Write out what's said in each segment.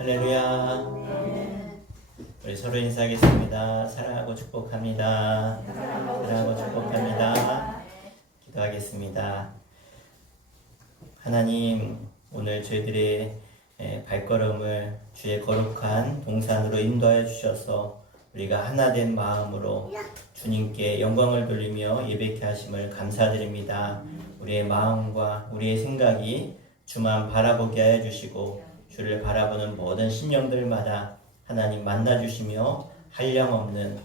할렐루야. 우리 서로 인사하겠습니다. 사랑하고 축복합니다. 사랑하고 축복합니다. 기도하겠습니다. 하나님, 오늘 저희들의 발걸음을 주의 거룩한 동산으로 인도하여 주셔서 우리가 하나된 마음으로 주님께 영광을 돌리며 예배케 하심을 감사드립니다. 우리의 마음과 우리의 생각이 주만 바라보게 하여 주시고 주를 바라보는 모든 심령들마다 하나님 만나주시며 한량없는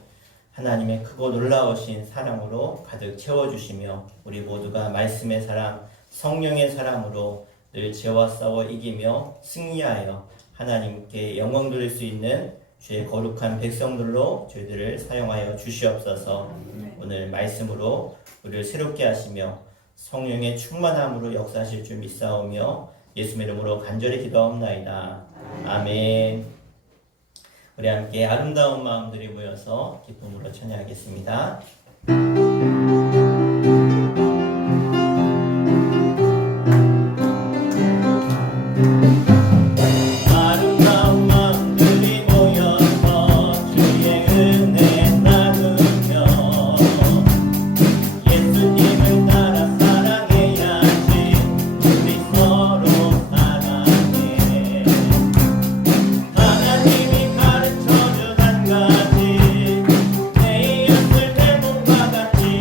하나님의 크고 놀라우신 사랑으로 가득 채워주시며 우리 모두가 말씀의 사랑, 성령의 사랑으로 늘 죄와 싸워 이기며 승리하여 하나님께 영광 돌릴 수 있는 주의 거룩한 백성들로 저희들을 사용하여 주시옵소서. 오늘 말씀으로 우리를 새롭게 하시며 성령의 충만함으로 역사하실 줄 믿사오며 예수의 이름으로 간절히 기도하옵나이다. 아멘. 우리 함께 아름다운 마음들이 모여서 기쁨으로 찬양하겠습니다. 하나님이 가르쳐준 한 가지 내 이웃을 내 몸과 같이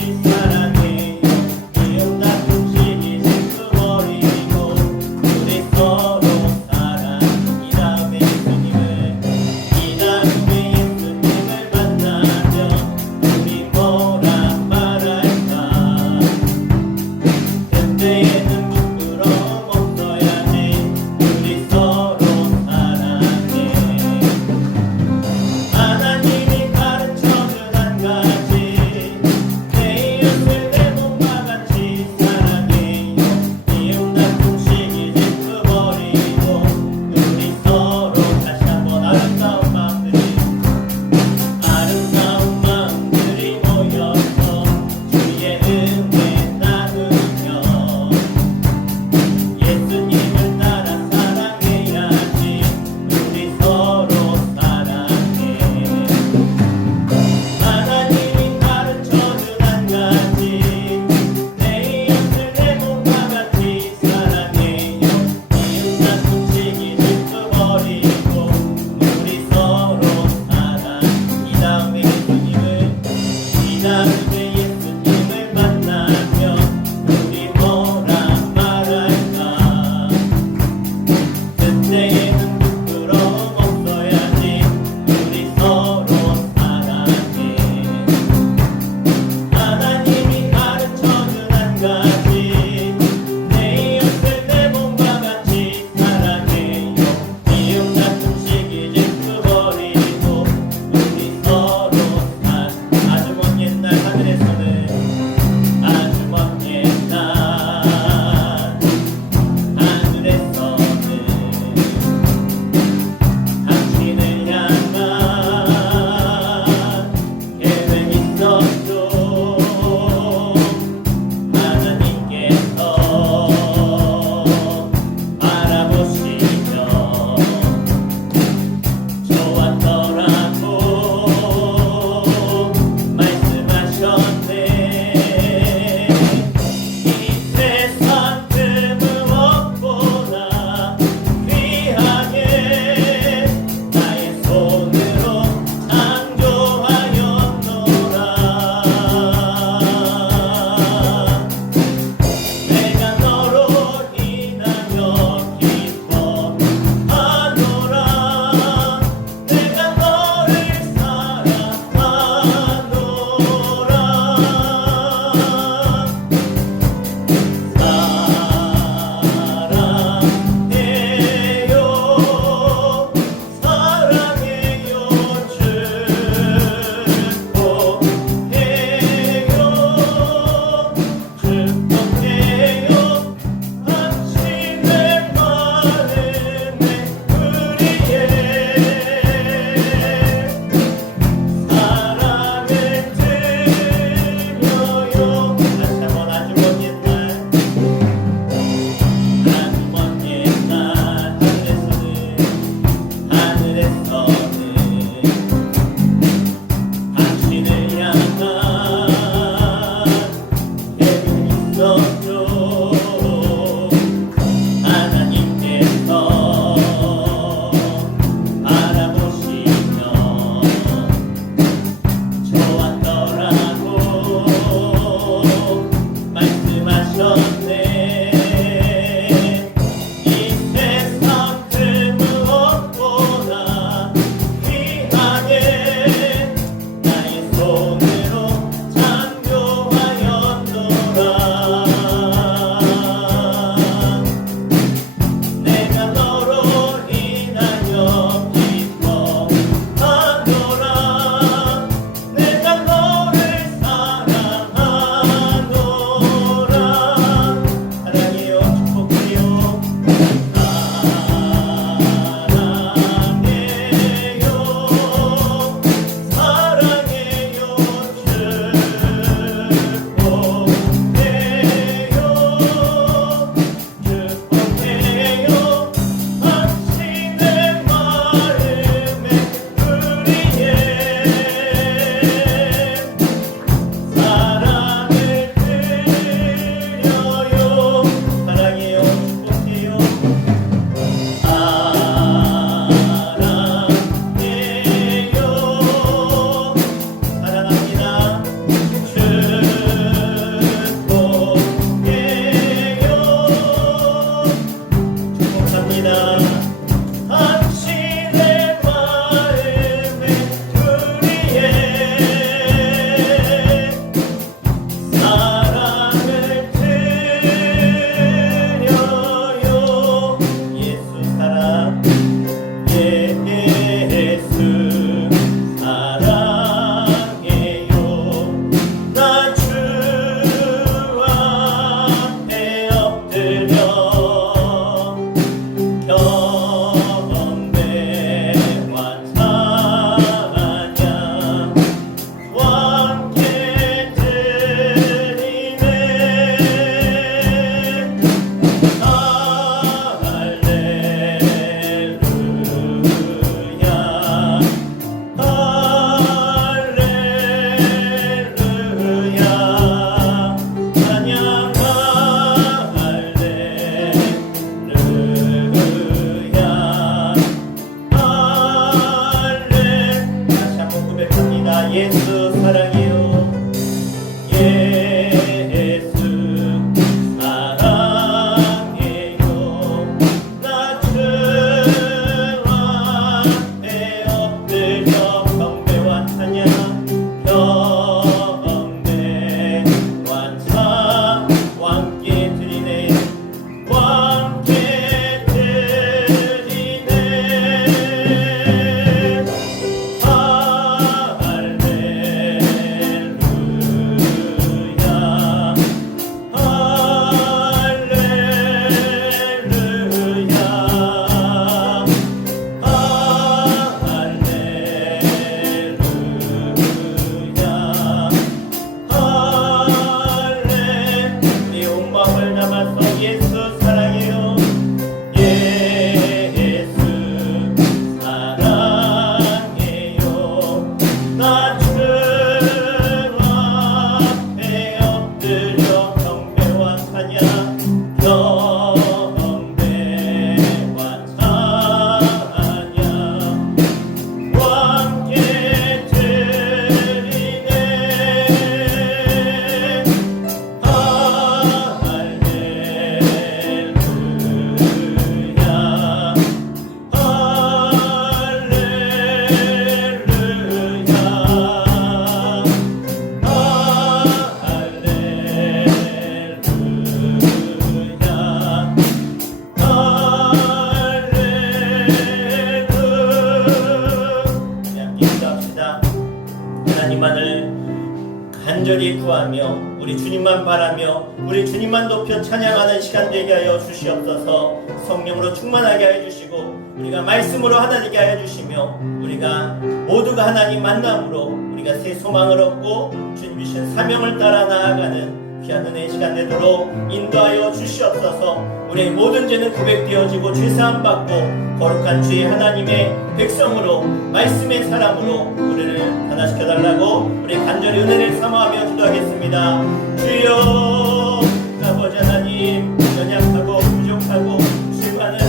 구하며 우리 주님만 바라며 우리 주님만 높여 찬양하는 시간 되게 하여 주시옵소서. 성령으로 충만하게 하여 주시고 우리가 말씀으로 하나 되게 하여 주시며 우리가 모두가 하나님 만남으로 우리가 새 소망을 얻고 주님 주신 사명을 따라 나아가는 귀한 은혜의 시간 되도록 인도하여 주시옵소서. 우리의 모든 죄는 고백되어지고 죄사함 받고 거룩한 주의 하나님의 백성으로 말씀의 사람으로 우리를 변화시켜달라고 우리 간절히 은혜를 사모하며 기도하겠습니다. 주여, 아버지 하나님, 연약하고 부족하고 실망하는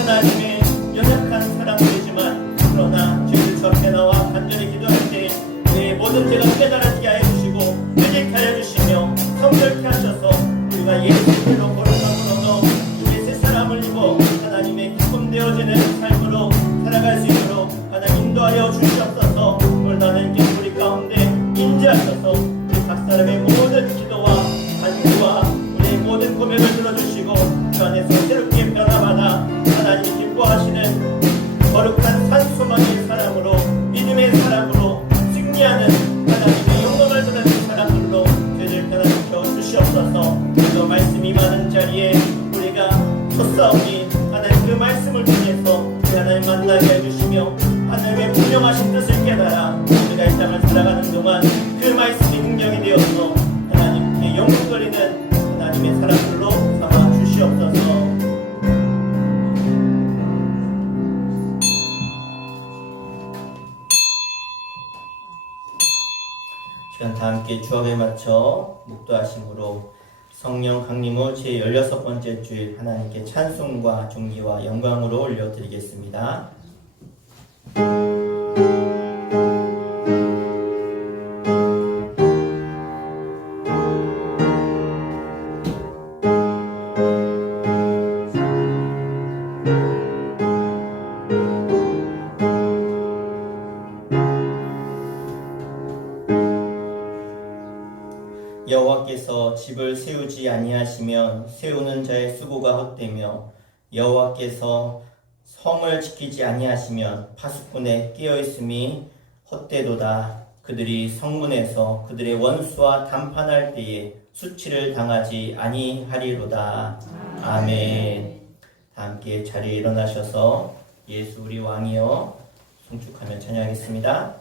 하나님의 연약한 사람들이지만 그러나 죄를 앞에 나와 간절히 기도할 때 우리의 모든 죄가 깨달아지게 하여 주시고 회개케 하여 주시며 성결케 하셔서 우리가 예수님으로 거룩함으로 우리의 새 사람을 입어 하나님의 기쁨 되어지는 삶으로 살아갈 수 있도록 하나님 인도하여 주시옵소서. 올바른 길 우리 가운데 인지하셔서 우리 각 사람의 모든 기도와 간구와 우리의 모든 고백을 들어주시고 그 안에서 새롭게 변화받아 하나님이 기뻐하시는 거룩한 산소망의 사람으로 믿음의 사람으로 승리하는 하나님의 영광을 전하는 사람들로 죄를 변화시켜 주시옵소서. 그 말씀이 많은 자리에 우리가 섰사오니 하나님 그 말씀을 통해서 우리 하나님 만나게 해주시며 하나님의 분명하신 뜻을 깨달아 우리가 이 땅을 살아가는 동안 그 말씀이 긍정이 되어서 하나님께 영광거리는 하나님의 사람들로 삼아 주시옵소서. 시간 다 함께 주업에 맞춰 묵도하심으로 성령 강림 후 제16번째 주일 하나님께 찬송과 존귀와 영광으로 올려드리겠습니다. 여호와께서 집을 세우지 아니하시면 세우는 자의 수고가 헛되며 여호와께서 성을 지키지 아니하시면 파수꾼의 깨어있음이 헛되도다. 그들이 성문에서 그들의 원수와 담판할 때에 수치를 당하지 아니하리로다. 아멘. 다 함께 자리에 일어나셔서 예수 우리 왕이여 송축하며 찬양하겠습니다.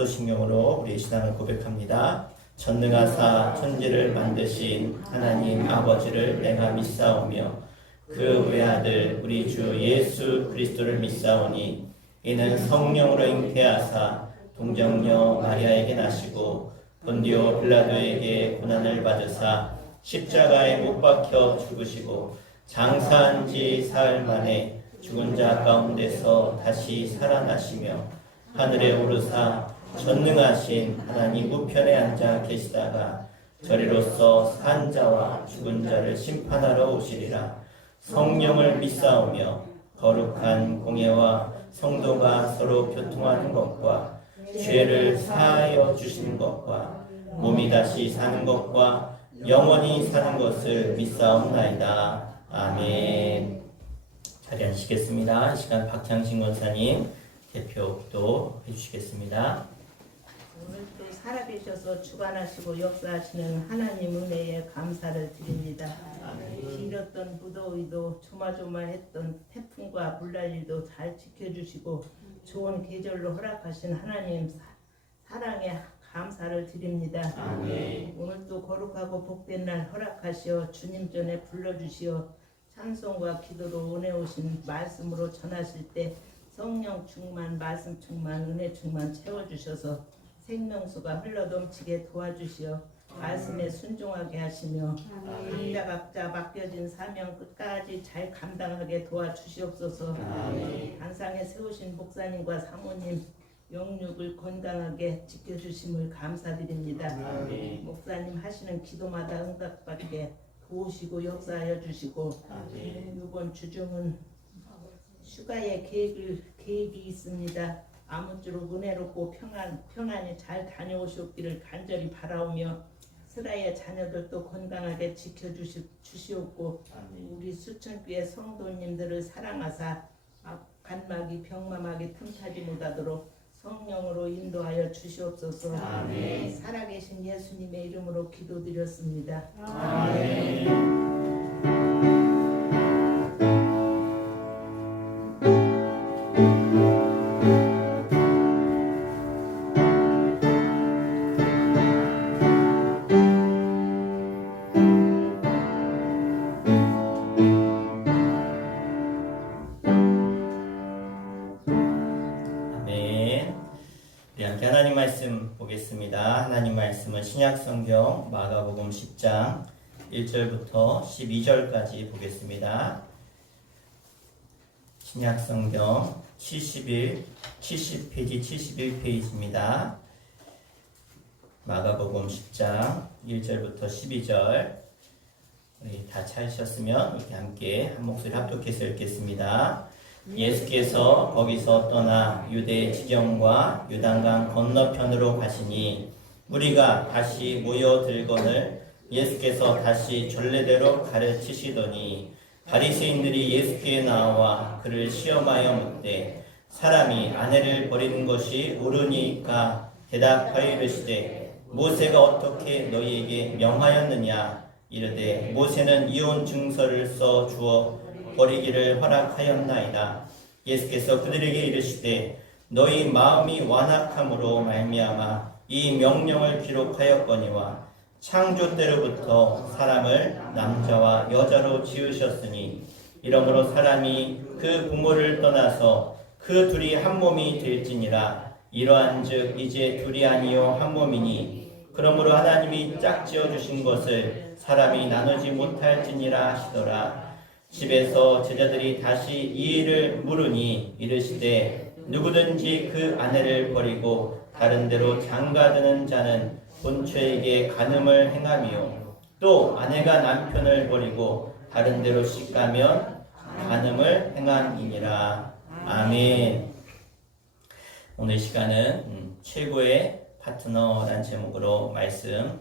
사도신경으로 우리의 신앙을 고백합니다. 전능하사 천지를 만드신 하나님 아버지를 내가 믿사오며 그 외아들 우리 주 예수 그리스도를 믿사오니 이는 성령으로 잉태하사 동정녀 마리아에게 나시고 본디오 빌라도에게 고난을 받으사 십자가에 못 박혀 죽으시고 장사한 지 사흘 만에 죽은 자 가운데서 다시 살아나시며 하늘에 오르사 전능하신 하나님 우편에 앉아 계시다가 저리로서 산 자와 죽은 자를 심판하러 오시리라. 성령을 믿사오며 거룩한 공예와 성도가 서로 교통하는 것과 죄를 사하여 주시는 것과 몸이 다시 사는 것과 영원히 사는 것을 믿사옵나이다. 아멘. 자리 앉으시겠습니다. 이 시간 박창신 권사님 대표 기도 해주시겠습니다. 오늘도 살아계셔서 주관하시고 역사하시는 하나님 은혜에 감사를 드립니다. 길었던 무더위도 조마조마했던 태풍과 물난리도 잘 지켜주시고 좋은 계절로 허락하신 하나님 사랑에 감사를 드립니다. 오늘도 거룩하고 복된 날 허락하시어 주님 전에 불러주시어 찬송과 기도로 은혜 오신 말씀으로 전하실 때 성령 충만, 말씀 충만, 은혜 충만 채워주셔서 생명수가 흘러넘치게 도와주시어 말씀에 순종하게 하시며 각자 맡겨진 사명 끝까지 잘 감당하게 도와주시옵소서. 단상에 세우신 목사님과 사모님 영육을 건강하게 지켜주심을 감사드립니다. 목사님 하시는 기도마다 응답받게 도우시고 역사하여 주시고 이번 주중은 휴가의 계획이 있습니다. 아무쪼록 은혜롭고 평안히 잘 다녀오시옵기를 간절히 바라오며 스라의 자녀들도 건강하게 지켜주시옵고 우리 수천교회 성도님들을 사랑하사 간마귀 병마마귀 틈타지 못하도록 성령으로 인도하여 주시옵소서. 살아계신 예수님의 이름으로 기도드렸습니다. 아멘. 우리 함께 하나님 말씀 보겠습니다. 하나님 말씀은 신약성경 마가복음 10장 1절부터 12절까지 보겠습니다. 신약성경 70페이지 71페이지입니다. 마가복음 10장 1절부터 12절. 우리 다 찾으셨으면 우리 함께 한 목소리 합독해서 읽겠습니다. 예수께서 거기서 떠나 유대 지경과 요단강 건너편으로 가시니 무리가 다시 모여들거늘 예수께서 다시 전례대로 가르치시더니 바리새인들이 예수께 나와 그를 시험하여 묻되 사람이 아내를 버리는 것이 옳으니까 대답하여 이르시되 모세가 어떻게 너희에게 명하였느냐 이르되 모세는 이혼 증서를 써 주어 버리기를 허락하였나이다. 예수께서 그들에게 이르시되 너희 마음이 완악함으로 말미암아 이 명령을 기록하였거니와 창조 때로부터 사람을 남자와 여자로 지으셨으니 이러므로 사람이 그 부모를 떠나서 그 둘이 한 몸이 될지니라. 이러한즉 이제 둘이 아니요 한 몸이니 그러므로 하나님이 짝지어 주신 것을 사람이 나누지 못할지니라 하시더라. 집에서 제자들이 다시 이 일을 물으니 이르시되 누구든지 그 아내를 버리고 다른 데로 장가드는 자는 본처에게 간음을 행하며 또 아내가 남편을 버리고 다른 데로 시가면 간음을 행함이니라. 아멘. 오늘 시간은 최고의 파트너란 제목으로 말씀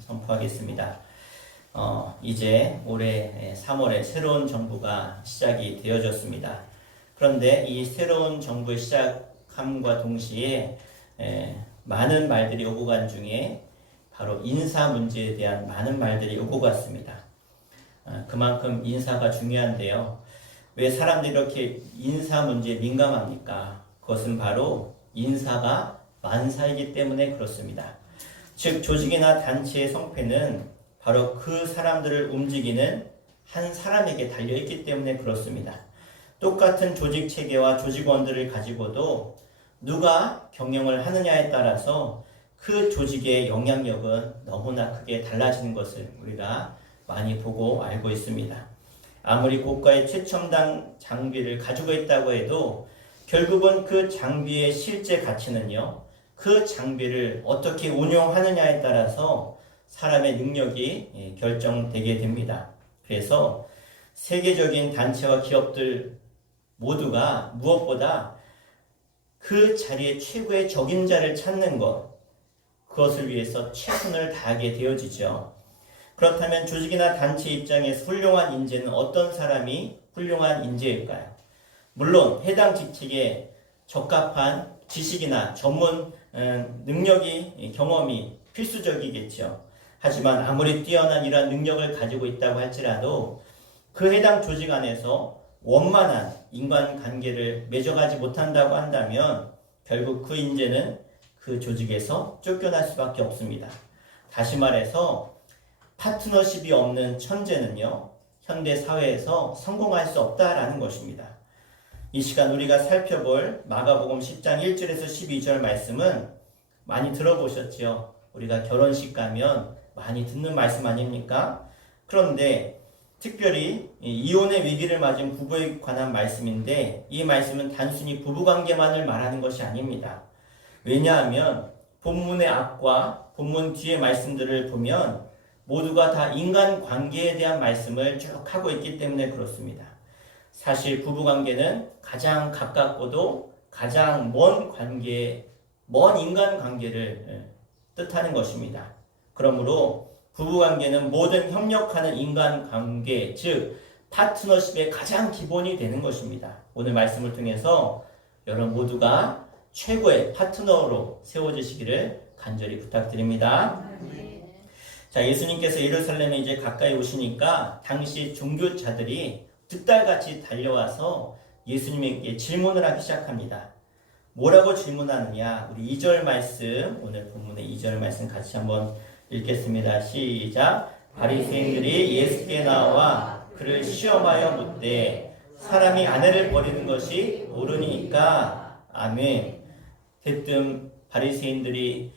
선포하겠습니다. 이제 올해 3월에 새로운 정부가 시작이 되어졌습니다. 그런데 이 새로운 정부의 시작함과 동시에 많은 말들이 오고 간 중에 바로 인사 문제에 대한 많은 말들이 오고 갔습니다. 그만큼 인사가 중요한데요. 왜 사람들이 이렇게 인사 문제에 민감합니까? 그것은 바로 인사가 만사이기 때문에 그렇습니다. 즉 조직이나 단체의 성패는 바로 그 사람들을 움직이는 한 사람에게 달려있기 때문에 그렇습니다. 똑같은 조직 체계와 조직원들을 가지고도 누가 경영을 하느냐에 따라서 그 조직의 영향력은 너무나 크게 달라지는 것을 우리가 많이 보고 알고 있습니다. 아무리 고가의 최첨단 장비를 가지고 있다고 해도 결국은 그 장비의 실제 가치는요, 그 장비를 어떻게 운용하느냐에 따라서 사람의 능력이 결정되게 됩니다. 그래서 세계적인 단체와 기업들 모두가 무엇보다 그 자리에 최고의 적임자를 찾는 것, 그것을 위해서 최선을 다하게 되어지죠. 그렇다면 조직이나 단체 입장에서 훌륭한 인재는 어떤 사람이 훌륭한 인재일까요? 물론 해당 직책에 적합한 지식이나 전문 능력이, 경험이 필수적이겠죠. 하지만 아무리 뛰어난 이러한 능력을 가지고 있다고 할지라도 그 해당 조직 안에서 원만한 인간관계를 맺어가지 못한다고 한다면 결국 그 인재는 그 조직에서 쫓겨날 수밖에 없습니다. 다시 말해서 파트너십이 없는 천재는요, 현대 사회에서 성공할 수 없다라는 것입니다. 이 시간 우리가 살펴볼 마가복음 10장 1절에서 12절 말씀은 많이 들어보셨죠? 우리가 결혼식 가면 많이 듣는 말씀 아닙니까? 그런데 특별히 이혼의 위기를 맞은 부부에 관한 말씀인데 이 말씀은 단순히 부부관계만을 말하는 것이 아닙니다. 왜냐하면 본문의 앞과 본문 뒤의 말씀들을 보면 모두가 다 인간관계에 대한 말씀을 쭉 하고 있기 때문에 그렇습니다. 사실 부부관계는 가장 가깝고도 가장 먼 관계, 먼 인간관계를 뜻하는 것입니다. 그러므로 부부관계는 모든 협력하는 인간관계, 즉 파트너십의 가장 기본이 되는 것입니다. 오늘 말씀을 통해서 여러분 모두가 최고의 파트너로 세워지시기를 간절히 부탁드립니다. 자, 예수님께서 예루살렘에 이제 가까이 오시니까 당시 종교자들이 득달같이 달려와서 예수님에게 질문을 하기 시작합니다. 뭐라고 질문하느냐? 우리 2절 말씀, 오늘 본문의 2절 말씀 같이 한번 읽겠습니다. 시작. 바리새인들이 예수께 나와 그를 시험하여 묻되 사람이 아내를 버리는 것이 옳으니까. 아멘. 대뜸 바리새인들이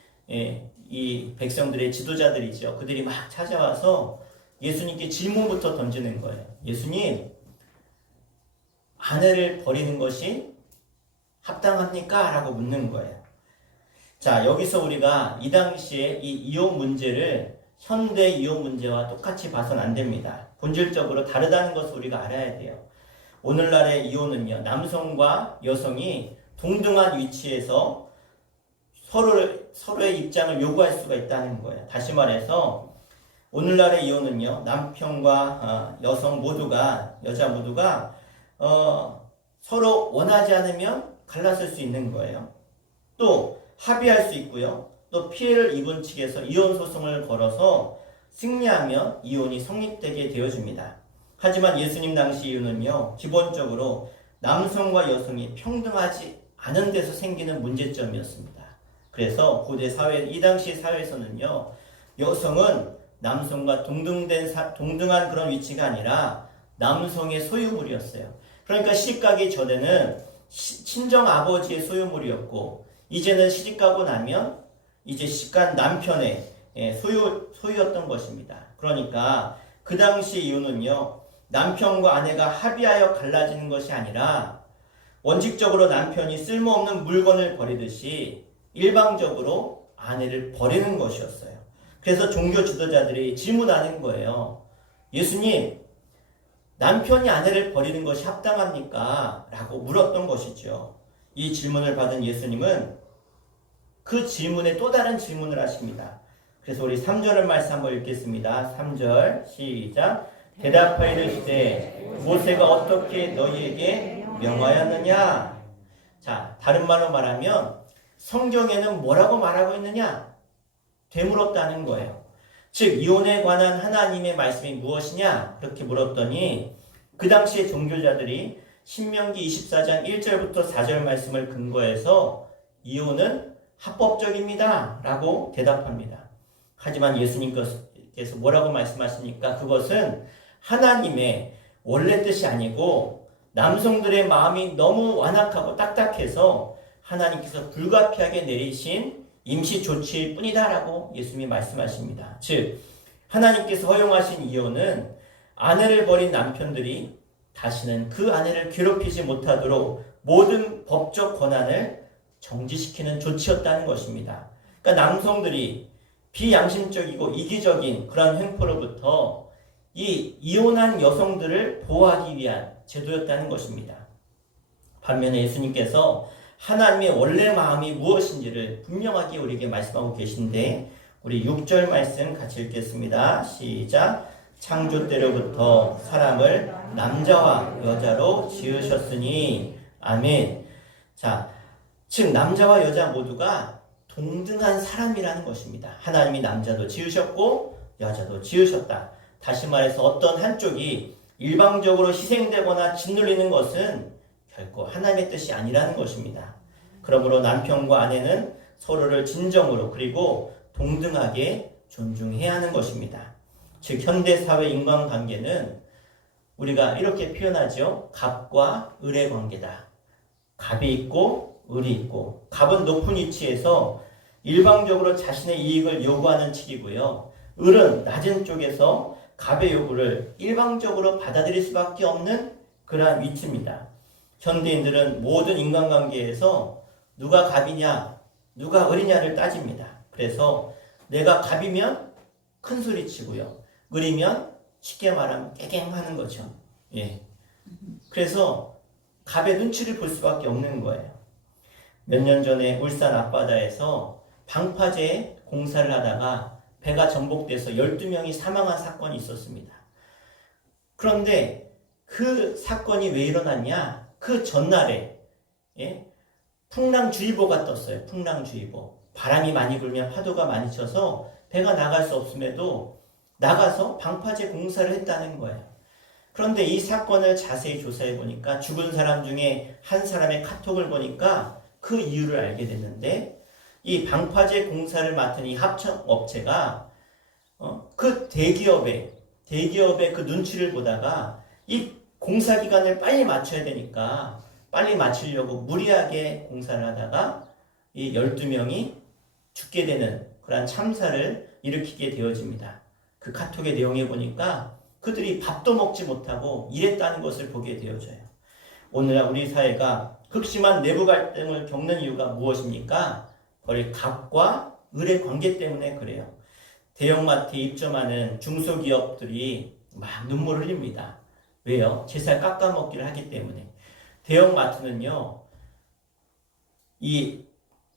이 백성들의 지도자들이죠. 그들이 막 찾아와서 예수님께 질문부터 던지는 거예요. 예수님, 아내를 버리는 것이 합당합니까? 라고 묻는 거예요. 자, 여기서 우리가 이 당시에 이 이혼 문제를 현대 이혼 문제와 똑같이 봐서는 안 됩니다. 본질적으로 다르다는 것을 우리가 알아야 돼요. 오늘날의 이혼은요, 남성과 여성이 동등한 위치에서 서로의 입장을 요구할 수가 있다는 거예요. 다시 말해서 오늘날의 이혼은요, 남편과 여성 모두가, 여자 모두가 서로 원하지 않으면 갈라설 수 있는 거예요. 또 합의할 수 있고요. 또 피해를 입은 측에서 이혼 소송을 걸어서 승리하면 이혼이 성립되게 되어집니다. 하지만 예수님 당시 이혼은요, 기본적으로 남성과 여성이 평등하지 않은 데서 생기는 문제점이었습니다. 그래서 고대 사회, 이 당시 사회에서는요, 여성은 남성과 동등한 그런 위치가 아니라 남성의 소유물이었어요. 그러니까 시집가기 전에는 친정 아버지의 소유물이었고, 이제는 시집가고 나면 이제 시집간 남편의 소유였던 것입니다. 그러니까 그 당시 이혼은요, 남편과 아내가 합의하여 갈라지는 것이 아니라 원칙적으로 남편이 쓸모없는 물건을 버리듯이 일방적으로 아내를 버리는 것이었어요. 그래서 종교 지도자들이 질문하는 거예요. 예수님, 남편이 아내를 버리는 것이 합당합니까? 라고 물었던 것이죠. 이 질문을 받은 예수님은 그 질문에 또 다른 질문을 하십니다. 그래서 우리 3절을 말씀 한번 읽겠습니다. 3절 시작. 대답하여 이르시되 모세가 어떻게 너희에게 명하였느냐? 자, 다른 말로 말하면 성경에는 뭐라고 말하고 있느냐? 되물었다는 거예요. 즉 이혼에 관한 하나님의 말씀이 무엇이냐? 그렇게 물었더니 그 당시의 종교자들이 신명기 24장 1절부터 4절 말씀을 근거해서 이혼은 합법적입니다 라고 대답합니다. 하지만 예수님께서 뭐라고 말씀하십니까? 그것은 하나님의 원래 뜻이 아니고 남성들의 마음이 너무 완악하고 딱딱해서 하나님께서 불가피하게 내리신 임시 조치일 뿐이다 라고 예수님이 말씀하십니다. 즉 하나님께서 허용하신 이혼은 아내를 버린 남편들이 다시는 그 아내를 괴롭히지 못하도록 모든 법적 권한을 정지시키는 조치였다는 것입니다. 그러니까 남성들이 비양심적이고 이기적인 그런 횡포로부터 이 이혼한 여성들을 보호하기 위한 제도였다는 것입니다. 반면에 예수님께서 하나님의 원래 마음이 무엇인지를 분명하게 우리에게 말씀하고 계신데 우리 6절 말씀 같이 읽겠습니다. 시작. 창조 때로부터 사람을 남자와 여자로 지으셨으니 아멘. 자, 즉 남자와 여자 모두가 동등한 사람이라는 것입니다. 하나님이 남자도 지으셨고 여자도 지으셨다. 다시 말해서 어떤 한쪽이 일방적으로 희생되거나 짓눌리는 것은 결코 하나님의 뜻이 아니라는 것입니다. 그러므로 남편과 아내는 서로를 진정으로 그리고 동등하게 존중해야 하는 것입니다. 즉 현대사회 인간관계는 우리가 이렇게 표현하죠. 갑과 을의 관계다. 갑이 있고 을이 있고 갑은 높은 위치에서 일방적으로 자신의 이익을 요구하는 측이고요. 을은 낮은 쪽에서 갑의 요구를 일방적으로 받아들일 수밖에 없는 그러한 위치입니다. 현대인들은 모든 인간관계에서 누가 갑이냐 누가 을이냐를 따집니다. 그래서 내가 갑이면 큰 소리 치고요. 을이면 쉽게 말하면 깨갱하는 거죠. 예. 그래서 갑의 눈치를 볼 수밖에 없는 거예요. 몇 년 전에 울산 앞바다에서 방파제 공사를 하다가 배가 전복돼서 12명이 사망한 사건이 있었습니다. 그런데 그 사건이 왜 일어났냐? 그 전날에 풍랑주의보가 떴어요. 풍랑주의보. 바람이 많이 불면 파도가 많이 쳐서 배가 나갈 수 없음에도 나가서 방파제 공사를 했다는 거예요. 그런데 이 사건을 자세히 조사해 보니까 죽은 사람 중에 한 사람의 카톡을 보니까 그 이유를 알게 됐는데 이 방파제 공사를 맡은 이 합청업체가 그 대기업의 그 눈치를 보다가 이 공사 기간을 빨리 맞춰야 되니까 빨리 마치려고 무리하게 공사를 하다가 이 12명이 죽게 되는 그러한 참사를 일으키게 되어집니다. 그 카톡의 내용에 보니까 그들이 밥도 먹지 못하고 일했다는 것을 보게 되어져요. 오늘날 우리 사회가 극심한 내부 갈등을 겪는 이유가 무엇입니까? 바로 갑과 을의 관계 때문에 그래요. 대형마트에 입점하는 중소기업들이 막 눈물을 흘립니다. 왜요? 제살 깎아먹기를 하기 때문에. 대형마트는요, 이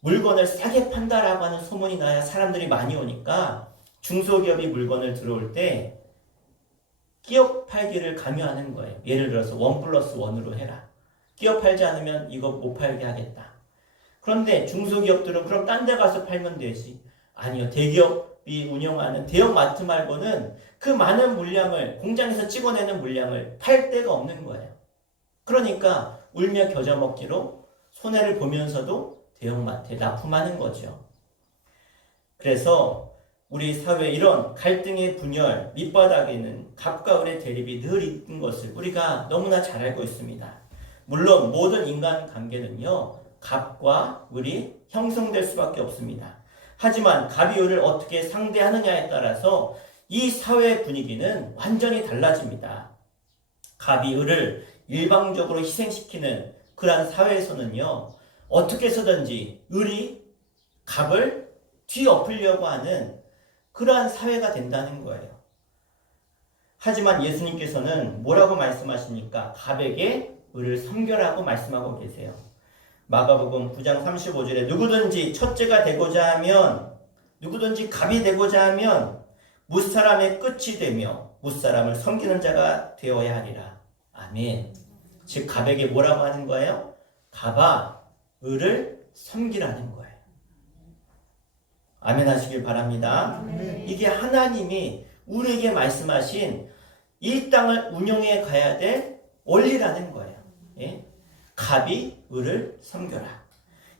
물건을 싸게 판다라고 하는 소문이 나야 사람들이 많이 오니까 중소기업이 물건을 들어올 때 끼어 팔기를 강요하는 거예요. 예를 들어서 1+1으로 해라. 끼어 팔지 않으면 이거 못 팔게 하겠다. 그런데 중소기업들은 그럼 딴 데 가서 팔면 되지. 아니요. 대기업이 운영하는 대형마트 말고는 그 많은 물량을 공장에서 찍어내는 물량을 팔 데가 없는 거예요. 그러니까 울며 겨자 먹기로 손해를 보면서도 대형마트에 납품하는 거죠. 그래서 우리 사회에 이런 갈등의 분열, 밑바닥에는 갑과 을의 대립이 늘 있는 것을 우리가 너무나 잘 알고 있습니다. 물론 모든 인간관계는요, 갑과 을이 형성될 수밖에 없습니다. 하지만 갑이 을을 어떻게 상대하느냐에 따라서 이 사회 분위기는 완전히 달라집니다. 갑이 을을 일방적으로 희생시키는 그러한 사회에서는요, 어떻게 해서든지 을이 갑을 뒤엎으려고 하는 그러한 사회가 된다는 거예요. 하지만 예수님께서는 뭐라고 말씀하십니까? 갑에게 을을 섬겨라고 말씀하고 계세요. 마가복음 9장 35절에 누구든지 첫째가 되고자 하면, 누구든지 갑이 되고자 하면 무사람의 끝이 되며 무사람을 섬기는 자가 되어야 하리라. 아멘. 즉 갑에게 뭐라고 하는 거예요? 갑아 을을 섬기라는 거예요. 아멘 하시길 바랍니다. 이게 하나님이 우리에게 말씀하신 이 땅을 운영해 가야 될 원리라는 거예요. 예? 갑이 을을 섬겨라.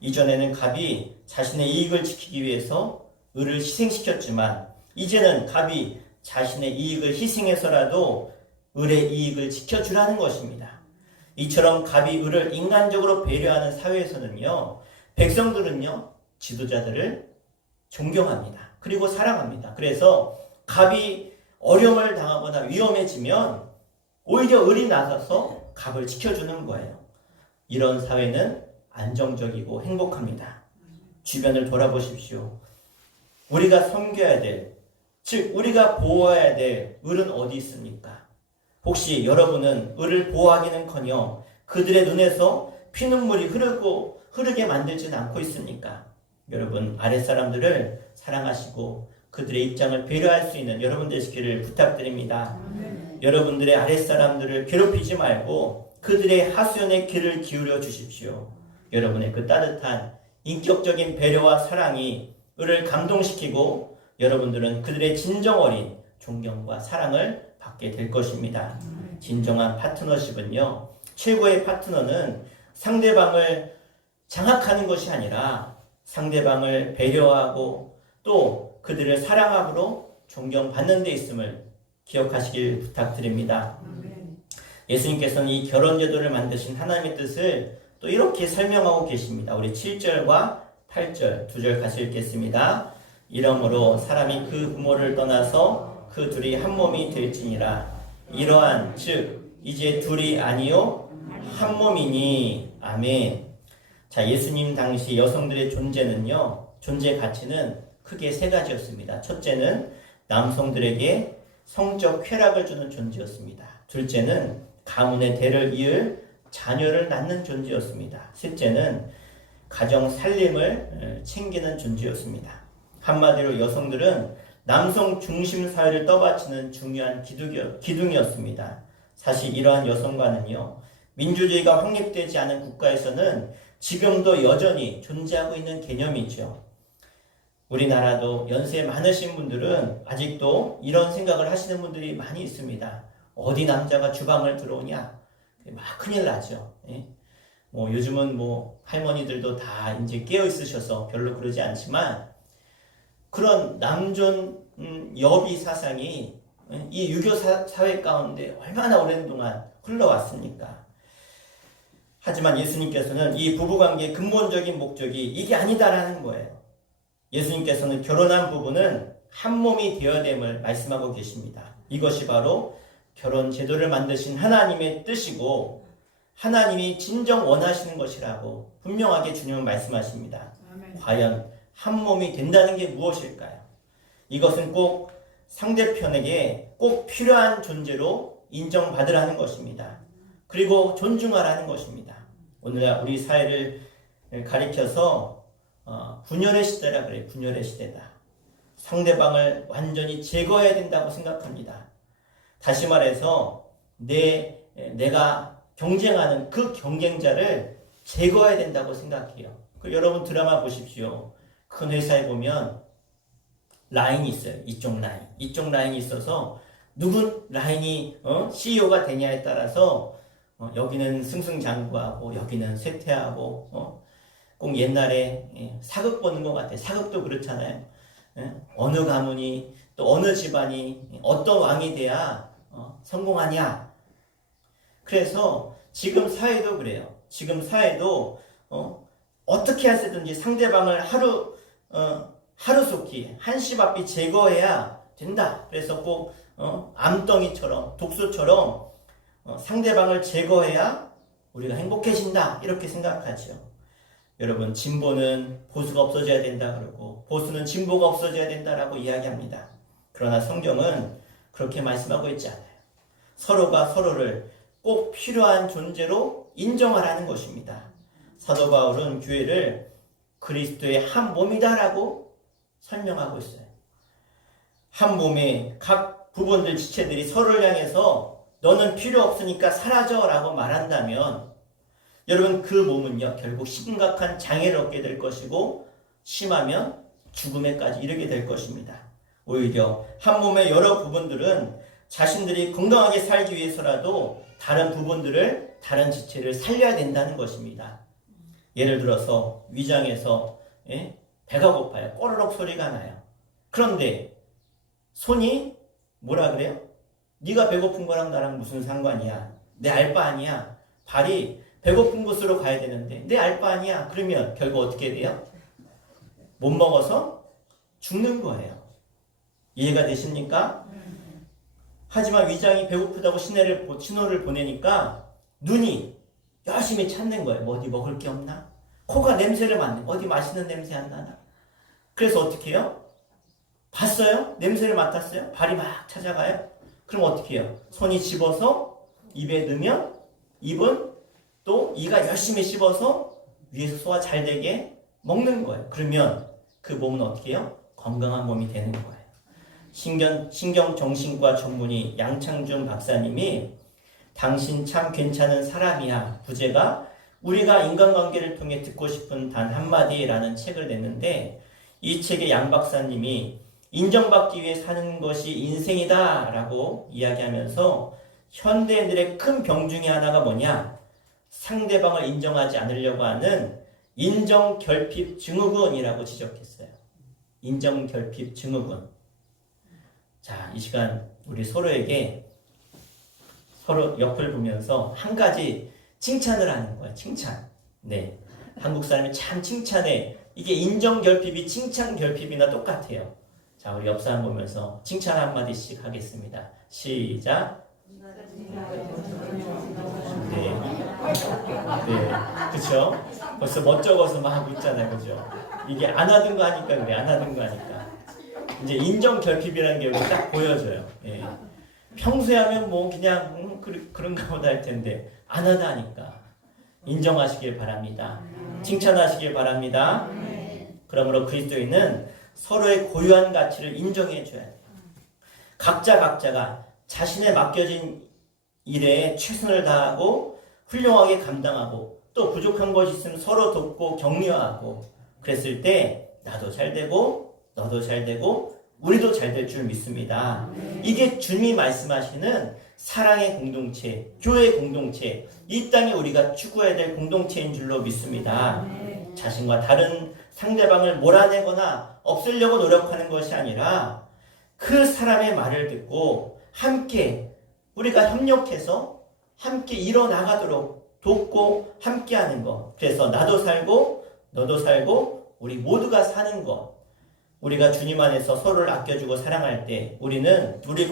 이전에는 갑이 자신의 이익을 지키기 위해서 을을 희생시켰지만 이제는 갑이 자신의 이익을 희생해서라도 을의 이익을 지켜주라는 것입니다. 이처럼 갑이 을을 인간적으로 배려하는 사회에서는요, 백성들은요, 지도자들을 존경합니다. 그리고 사랑합니다. 그래서 갑이 어려움을 당하거나 위험해지면 오히려 을이 나서서 갑을 지켜주는 거예요. 이런 사회는 안정적이고 행복합니다. 주변을 돌아보십시오. 우리가 섬겨야 될, 즉 우리가 보호해야 될 을은 어디 있습니까? 혹시 여러분은 을을 보호하기는커녕 그들의 눈에서 피눈물이 흐르게 만들지는 않고 있습니까? 여러분, 아랫사람들을 사랑하시고 그들의 입장을 배려할 수 있는 여러분 되시기를 부탁드립니다. 여러분들의 아랫사람들을 괴롭히지 말고 그들의 하소연의 귀를 기울여 주십시오. 여러분의 그 따뜻한 인격적인 배려와 사랑이 을을 감동시키고 여러분들은 그들의 진정 어린 존경과 사랑을 받게 될 것입니다. 진정한 파트너십은요, 최고의 파트너는 상대방을 장악하는 것이 아니라 상대방을 배려하고 또 그들을 사랑함으로 존경받는 데 있음을 기억하시길 부탁드립니다. 예수님께서는 이 결혼제도를 만드신 하나님의 뜻을 또 이렇게 설명하고 계십니다. 우리 7절과 8절 두 절 같이 읽겠습니다. 이러므로 사람이 그 부모를 떠나서 그 둘이 한 몸이 될지니라. 이러한 즉 이제 둘이 아니요 한 몸이니. 아멘. 자, 예수님 당시 여성들의 존재는요, 존재 가치는 크게 세 가지였습니다. 첫째는 남성들에게 성적 쾌락을 주는 존재였습니다. 둘째는 가문의 대를 이을 자녀를 낳는 존재였습니다. 셋째는 가정 살림을 챙기는 존재였습니다. 한마디로 여성들은 남성 중심 사회를 떠받치는 중요한 기둥이었습니다. 사실 이러한 여성과는요, 민주주의가 확립되지 않은 국가에서는 지금도 여전히 존재하고 있는 개념이죠. 우리나라도 연세 많으신 분들은 아직도 이런 생각을 하시는 분들이 많이 있습니다. 어디 남자가 주방을 들어오냐? 막 큰일 나죠. 예? 요즘은 할머니들도 다 이제 깨어 있으셔서 별로 그러지 않지만 그런 남존 여비 사상이 이 유교 사회 가운데 얼마나 오랜 동안 흘러왔습니까? 하지만 예수님께서는 이 부부관계의 근본적인 목적이 이게 아니다라는 거예요. 예수님께서는 결혼한 부부는 한 몸이 되어야 됨을 말씀하고 계십니다. 이것이 바로 결혼 제도를 만드신 하나님의 뜻이고 하나님이 진정 원하시는 것이라고 분명하게 주님은 말씀하십니다. 아멘. 과연 한 몸이 된다는 게 무엇일까요? 이것은 꼭 상대편에게 꼭 필요한 존재로 인정받으라는 것입니다. 그리고 존중하라는 것입니다. 오늘날 우리 사회를 가리켜서 분열의 시대라 그래요. 분열의 시대다. 상대방을 완전히 제거해야 된다고 생각합니다. 다시 말해서 내가 경쟁하는 그 경쟁자를 제거해야 된다고 생각해요. 여러분 드라마 보십시오. 큰 회사에 보면 라인이 있어요. 이쪽 라인이 있어서 누구 라인이 CEO가 되냐에 따라서 여기는 승승장구하고 여기는 쇠퇴하고 꼭 옛날에 사극 보는 것 같아요. 사극도 그렇잖아요. 어느 가문이 또 어느 집안이 어떤 왕이 돼야 성공하냐. 그래서 지금 사회도 그래요. 지금 사회도 어떻게 하든지 상대방을 하루속히 한시바삐 제거해야 된다. 그래서 꼭 암덩이처럼 독소처럼 상대방을 제거해야 우리가 행복해진다. 이렇게 생각하죠. 여러분, 진보는 보수가 없어져야 된다 그러고 보수는 진보가 없어져야 된다라고 이야기합니다. 그러나 성경은 그렇게 말씀하고 있지 않아요. 서로가 서로를 꼭 필요한 존재로 인정하라는 것입니다. 사도 바울은 교회를 그리스도의 한 몸이다라고 설명하고 있어요. 한 몸의 각 부분들 지체들이 서로를 향해서 너는 필요 없으니까 사라져라고 말한다면 여러분, 그 몸은요 결국 심각한 장애를 얻게 될 것이고 심하면 죽음에까지 이르게 될 것입니다. 오히려 한 몸의 여러 부분들은 자신들이 건강하게 살기 위해서라도 다른 부분들을, 다른 지체를 살려야 된다는 것입니다. 예를 들어서 위장에서 배가 고파요. 꼬르륵 소리가 나요. 그런데 손이 뭐라 그래요? 네가 배고픈 거랑 나랑 무슨 상관이야? 내 알 바 아니야. 발이 배고픈 곳으로 가야 되는데 내 알 바 아니야. 그러면 결국 어떻게 돼요? 못 먹어서 죽는 거예요. 이해가 되십니까? 하지만 위장이 배고프다고 신호를 보내니까 눈이 열심히 찾는 거예요. 뭐 어디 먹을 게 없나? 코가 냄새를 맡는, 어디 맛있는 냄새 안 나나? 그래서 어떻게 해요? 봤어요? 냄새를 맡았어요? 발이 막 찾아가요? 그럼 어떻게 해요? 손이 집어서 입에 넣으면 입은 또 이가 열심히 씹어서 위에서 소화 잘 되게 먹는 거예요. 그러면 그 몸은 어떻게 해요? 건강한 몸이 되는 거예요. 신경정신과 전문의 양창준 박사님이 당신 참 괜찮은 사람이야 부제가 우리가 인간관계를 통해 듣고 싶은 단 한마디라는 책을 냈는데 이 책의 양 박사님이 인정받기 위해 사는 것이 인생이다 라고 이야기하면서 현대인들의 큰 병 중에 하나가 뭐냐? 상대방을 인정하지 않으려고 하는 인정결핍 증후군이라고 지적했어요. 인정결핍 증후군. 자, 이 시간 우리 서로에게 서로 옆을 보면서 한 가지 칭찬을 하는 거야. 칭찬. 네. 한국 사람이 참 칭찬해. 이게 인정결핍이 칭찬결핍이나 똑같아요. 자, 우리 옆 사람 보면서 칭찬 한마디씩 하겠습니다. 시작. 네. 네. 그쵸? 벌써 멋쩍어서 막 하고 있잖아요. 그죠? 이게 안 하던 거 하니까 그래. 안 하던 거 하니까. 이제 인정결핍이라는 게 여기 딱 보여져요. 예. 평소에 하면 뭐 그냥 그런가 보다 할 텐데 안 하다 하니까 인정하시길 바랍니다. 칭찬하시길 바랍니다. 그러므로 그리스도인은 서로의 고유한 가치를 인정해 줘야 돼요. 각자가 자신의 맡겨진 일에 최선을 다하고 훌륭하게 감당하고 또 부족한 것이 있으면 서로 돕고 격려하고 그랬을 때 나도 잘 되고 너도 잘 되고 우리도 잘 될 줄 믿습니다. 이게 주님이 말씀하시는 사랑의 공동체, 교회의 공동체, 이 땅에 우리가 추구해야 될 공동체인 줄로 믿습니다. 자신과 다른 상대방을 몰아내거나 없애려고 노력하는 것이 아니라 그 사람의 말을 듣고 함께 우리가 협력해서 함께 일어나가도록 돕고 함께하는 것. 그래서 나도 살고 너도 살고 우리 모두가 사는 것. 우리가 주님 안에서 서로를 아껴주고 사랑할 때 우리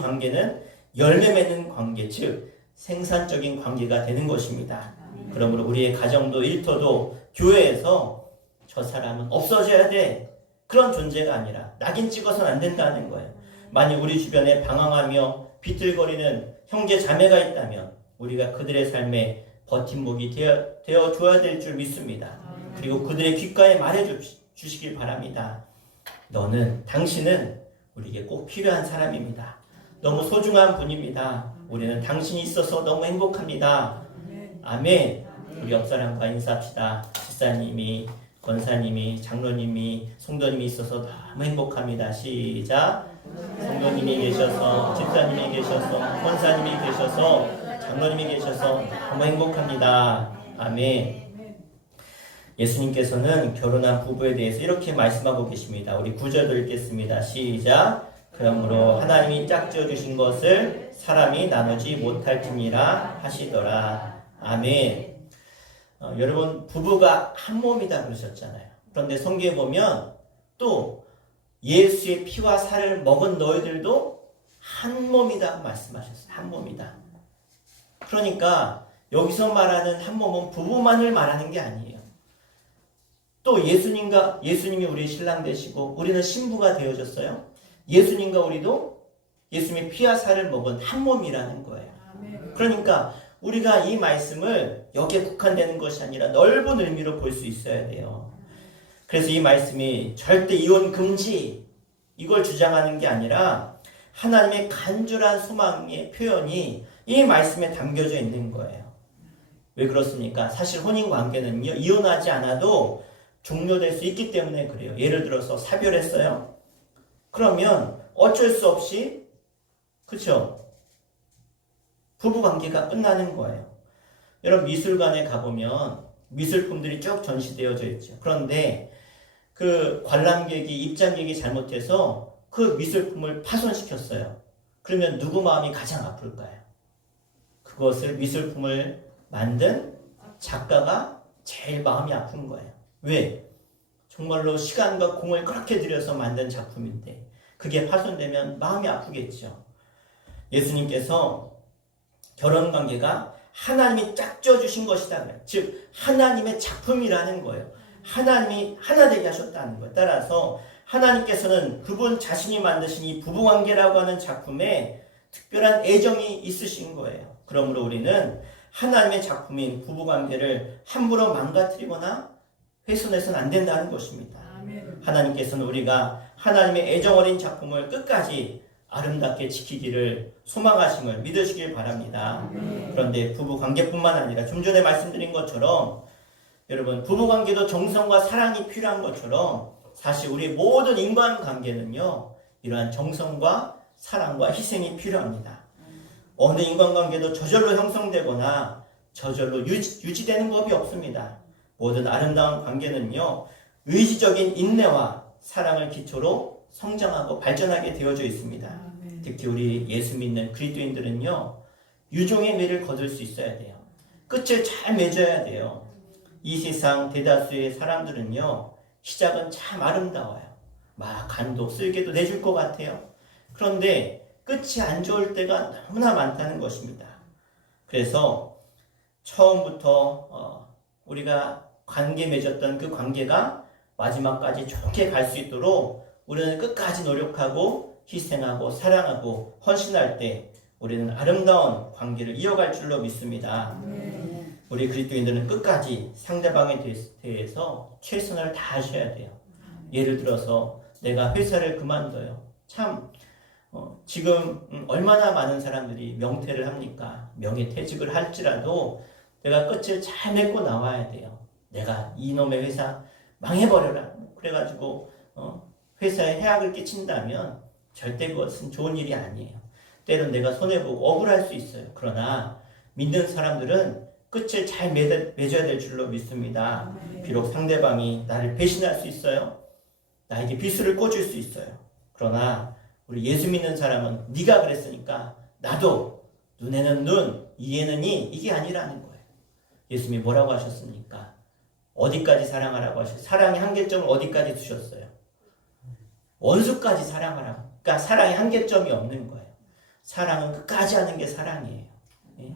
관계는 열매 맺는 관계, 즉 생산적인 관계가 되는 것입니다. 그러므로 우리의 가정도 일터도 교회에서 저 사람은 없어져야 돼. 그런 존재가 아니라 낙인 찍어서는 안 된다는 거예요. 만약 우리 주변에 방황하며 비틀거리는 형제 자매가 있다면 우리가 그들의 삶에 버팀목이 되어줘야 될 줄 믿습니다. 그리고 그들의 귓가에 말해주시길 바랍니다. 당신은 우리에게 꼭 필요한 사람입니다. 너무 소중한 분입니다. 우리는 당신이 있어서 너무 행복합니다. 아멘. 우리 옆 사람과 인사합시다. 집사님이, 권사님이, 장로님이, 성도님이 있어서 너무 행복합니다. 시작. 성도님이 계셔서, 집사님이 계셔서, 권사님이 계셔서, 장로님이 계셔서 너무 행복합니다. 아멘. 예수님께서는 결혼한 부부에 대해서 이렇게 말씀하고 계십니다. 우리 9절도 읽겠습니다. 시작. 그러므로 하나님이 짝지어 주신 것을 사람이 나누지 못할지니라 하시더라. 아멘. 여러분 부부가 한 몸이다 그러셨잖아요. 그런데 성경에 보면 또 예수의 피와 살을 먹은 너희들도 한 몸이다 말씀하셨어요. 한 몸이다. 그러니까 여기서 말하는 한 몸은 부부만을 말하는 게 아니에요. 또 예수님이 우리의 신랑 되시고 우리는 신부가 되어졌어요. 예수님과 우리도 예수님의 피와 살을 먹은 한 몸이라는 거예요. 그러니까 우리가 이 말씀을 여기에 국한되는 것이 아니라 넓은 의미로 볼 수 있어야 돼요. 그래서 이 말씀이 절대 이혼 금지 이걸 주장하는 게 아니라 하나님의 간절한 소망의 표현이 이 말씀에 담겨져 있는 거예요. 왜 그렇습니까? 사실 혼인관계는요 이혼하지 않아도 종료될 수 있기 때문에 그래요. 예를 들어서 사별했어요. 그러면 어쩔 수 없이 그렇죠? 부부관계가 끝나는 거예요. 여러분 미술관에 가보면 미술품들이 쭉 전시되어져 있죠. 그런데 그 관람객이 입장객이 잘못해서 그 미술품을 파손시켰어요. 그러면 누구 마음이 가장 아플까요? 그것을 미술품을 만든 작가가 제일 마음이 아픈 거예요. 왜? 정말로 시간과 공을 그렇게 들여서 만든 작품인데 그게 파손되면 마음이 아프겠죠. 예수님께서 결혼 관계가 하나님이 짝지어 주신 것이다. 즉 하나님의 작품이라는 거예요. 하나님이 하나 되게 하셨다는 거예요. 따라서 하나님께서는 그분 자신이 만드신 이 부부관계라고 하는 작품에 특별한 애정이 있으신 거예요. 그러므로 우리는 하나님의 작품인 부부관계를 함부로 망가뜨리거나 훼손해서는 안 된다는 것입니다. 하나님께서는 우리가 하나님의 애정 어린 작품을 끝까지 아름답게 지키기를 소망하심을 믿으시길 바랍니다. 그런데 부부관계뿐만 아니라 좀 전에 말씀드린 것처럼 여러분 부부관계도 정성과 사랑이 필요한 것처럼 사실 우리 모든 인간관계는요 이러한 정성과 사랑과 희생이 필요합니다. 어느 인간관계도 저절로 형성되거나 저절로 유지되는 법이 없습니다. 모든 아름다운 관계는요 의지적인 인내와 사랑을 기초로 성장하고 발전하게 되어져 있습니다. 특히 우리 예수 믿는 그리스도인들은요 유종의 매를 거둘 수 있어야 돼요. 끝을 잘 맺어야 돼요. 이 세상 대다수의 사람들은요 시작은 참 아름다워요. 막 간도 쓸개도 내줄 것 같아요. 그런데 끝이 안 좋을 때가 너무나 많다는 것입니다. 그래서 처음부터 우리가 관계 맺었던 그 관계가 마지막까지 좋게 갈 수 있도록 우리는 끝까지 노력하고 희생하고 사랑하고 헌신할 때 우리는 아름다운 관계를 이어갈 줄로 믿습니다. 우리 그리스도인들은 끝까지 상대방에 대해서 최선을 다하셔야 돼요. 예를 들어서 내가 회사를 그만둬요. 참 지금 얼마나 많은 사람들이 명퇴를 합니까? 명예퇴직을 할지라도 내가 끝을 잘 맺고 나와야 돼요. 내가 이놈의 회사 망해버려라. 그래가지고 회사에 해악을 끼친다면 절대 그것은 좋은 일이 아니에요. 때론 내가 손해보고 억울할 수 있어요. 그러나 믿는 사람들은 끝을 잘 맺어야 될 줄로 믿습니다. 비록 상대방이 나를 배신할 수 있어요. 나에게 비수를 꽂을 수 있어요. 그러나 우리 예수 믿는 사람은 네가 그랬으니까 나도 눈에는 눈, 이에는 이 이게 아니라는 거예요. 예수님이 뭐라고 하셨습니까? 어디까지 사랑하라고 하셨어요? 사랑의 한계점을 어디까지 두셨어요? 원수까지 사랑하라고. 그러니까 사랑의 한계점이 없는 거예요. 사랑은 끝까지 하는 게 사랑이에요. 네?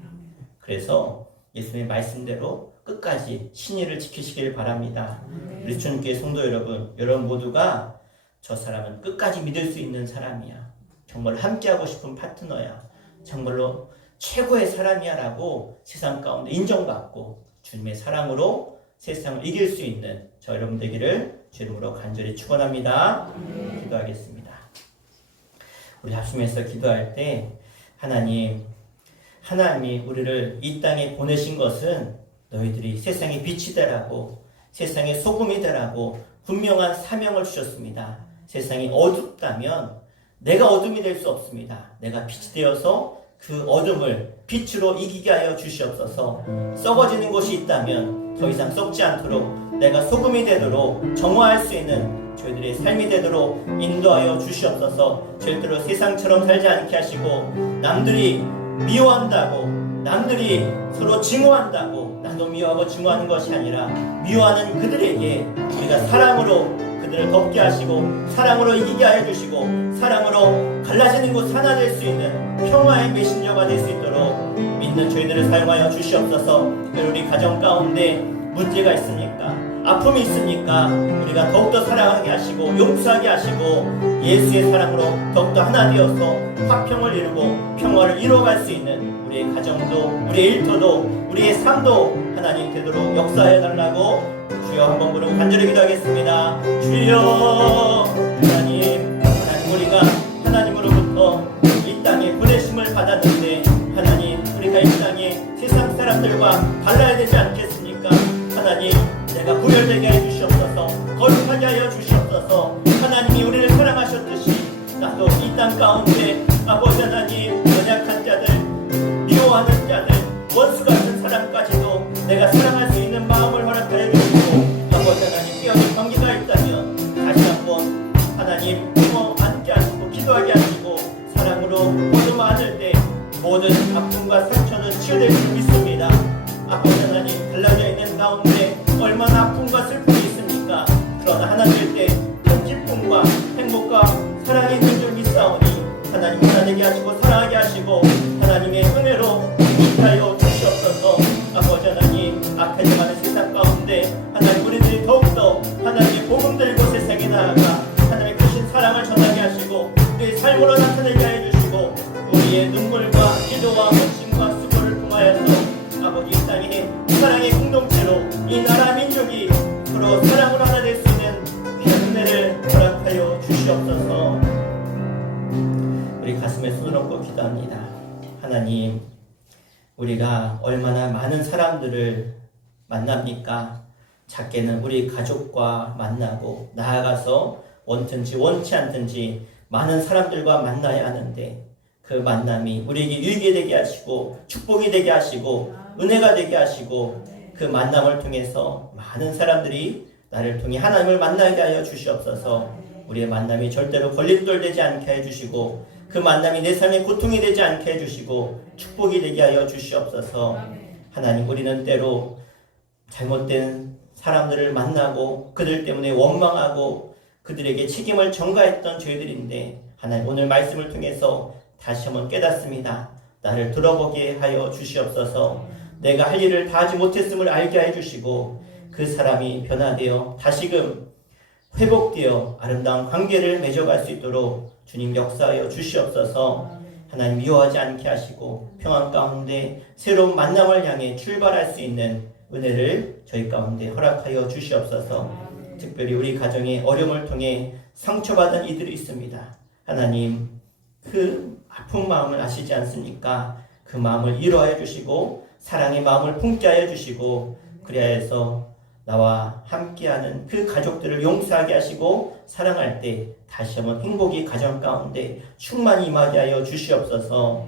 그래서 예수님의 말씀대로 끝까지 신의를 지키시길 바랍니다. 우리 주님께 성도 여러분 모두가 저 사람은 끝까지 믿을 수 있는 사람이야. 정말 함께하고 싶은 파트너야. 정말로 최고의 사람이야 라고 세상 가운데 인정받고 주님의 사랑으로 세상을 이길 수 있는 저 여러분 되기를 주 이름으로 간절히 축원합니다. 기도하겠습니다. 우리 합심해서 기도할 때 하나님이 우리를 이 땅에 보내신 것은 너희들이 세상의 빛이 되라고 세상의 소금이 되라고 분명한 사명을 주셨습니다. 세상이 어둡다면 내가 어둠이 될 수 없습니다. 내가 빛이 되어서 그 어둠을 빛으로 이기게 하여 주시옵소서. 썩어지는 곳이 있다면 더 이상 썩지 않도록 내가 소금이 되도록 정화할 수 있는 저희들의 삶이 되도록 인도하여 주시옵소서. 절대로 세상처럼 살지 않게 하시고 남들이 미워한다고 남들이 서로 증오한다고 나도 미워하고 증오하는 것이 아니라 미워하는 그들에게 우리가 사랑으로 그들을 덮게 하시고 사랑으로 이기게 하여 주시고 사랑으로 갈라지는 곳 하나 될 수 있는 평화의 메신저가 될 수 있도록 믿는 저희들을 사용하여 주시옵소서. 우리 가정 가운데 문제가 있습니까? 아픔이 있습니까? 우리가 더욱더 사랑하게 하시고 용서하게 하시고 예수의 사랑으로 더욱더 하나 되어서 화평을 이루고 평화를 이루어갈 수 있는 우리의 가정도 우리의 일터도 우리의 삶도 하나님 되도록 역사해 달라고 주여 한번 부르고 간절히 기도하겠습니다. 주여 하나님 우리가 하나님으로부터 이 땅에 보내심을 받았는데 하나님 우리가 이 땅에 세상 사람들과 달라야 되지 않겠습니까? 하나님 내가 구별되게 해 주시옵소서. 거룩하게 하여 주시옵소서. 하나님이 우리를 사랑하셨듯이 나도 이 땅 가운데 아버지 하나님 연약한 자들 미워하는 자들 원수 같은 사람까지도 내가 사랑할 수 있는 마음을 허락하여 주시고 아버지 하나님 깨어진 관계가 있다면 다시 한번 하나님 품어 안게 하시고 기도하게 하시고 사랑으로 모두 안을 때 모든 아픔과 상처는 치유될 수 믿습니다. 아버지 하나님 갈라져 있는 가운데 얼마나 아픔과 슬픔이 있습니까? 그러나 하나 될 때 큰 기쁨과 행복과 사랑이 있는 줄 믿사오니 하나님 하나 되게 되게 하시고 사랑하게 하시고 하나님의 은혜로 인도하여 주시옵소서. 아버지 하나님, 악해져가는 세상 가운데 하나님 우리들이 더욱더 하나님의 복음 들고 세상에 나아가 하나님의 크신 사랑을 전하게 하시고 우리의 삶으로 나타내게 해 주시고 우리의 눈물과 기도와 헌신과 수고를 통하여서 아버지 이 땅에 사랑의 공동체로 이 나라 민족이 서로 사랑으로 하나 될 수 있는 귀한 은혜를 허락하여 주시옵소서. 우리 가슴에 손을 얹고 기도합니다. 하나님, 우리가 얼마나 많은 사람들을 만납니까? 작게는 우리 가족과 만나고 나아가서 원든지 원치 않든지 많은 사람들과 만나야 하는데 그 만남이 우리에게 유익이 되게 하시고 축복이 되게 하시고 은혜가 되게 하시고 그 만남을 통해서 많은 사람들이 나를 통해 하나님을 만나게 하여 주시옵소서. 우리의 만남이 절대로 걸림돌 되지 않게 해주시고 그 만남이 내 삶에 고통이 되지 않게 해주시고 축복이 되게 하여 주시옵소서. 하나님, 우리는 때로 잘못된 사람들을 만나고 그들 때문에 원망하고 그들에게 책임을 전가했던 죄들인데 하나님, 오늘 말씀을 통해서 다시 한번 깨닫습니다. 나를 들어보게 하여 주시옵소서. 내가 할 일을 다 하지 못했음을 알게 해주시고 그 사람이 변화되어 다시금 회복되어 아름다운 관계를 맺어갈 수 있도록 주님 역사하여 주시옵소서. 하나님, 미워하지 않게 하시고 평안 가운데 새로운 만남을 향해 출발할 수 있는 은혜를 저희 가운데 허락하여 주시옵소서. 특별히 우리 가정의 어려움을 통해 상처받은 이들이 있습니다. 하나님, 그 아픈 마음을 아시지 않습니까? 그 마음을 위로하여 주시고 사랑의 마음을 품게 하여 주시고 그리하여서 나와 함께하는 그 가족들을 용서하게 하시고 사랑할 때 다시 한번 행복이 가정 가운데 충만히 임하게 하여 주시옵소서.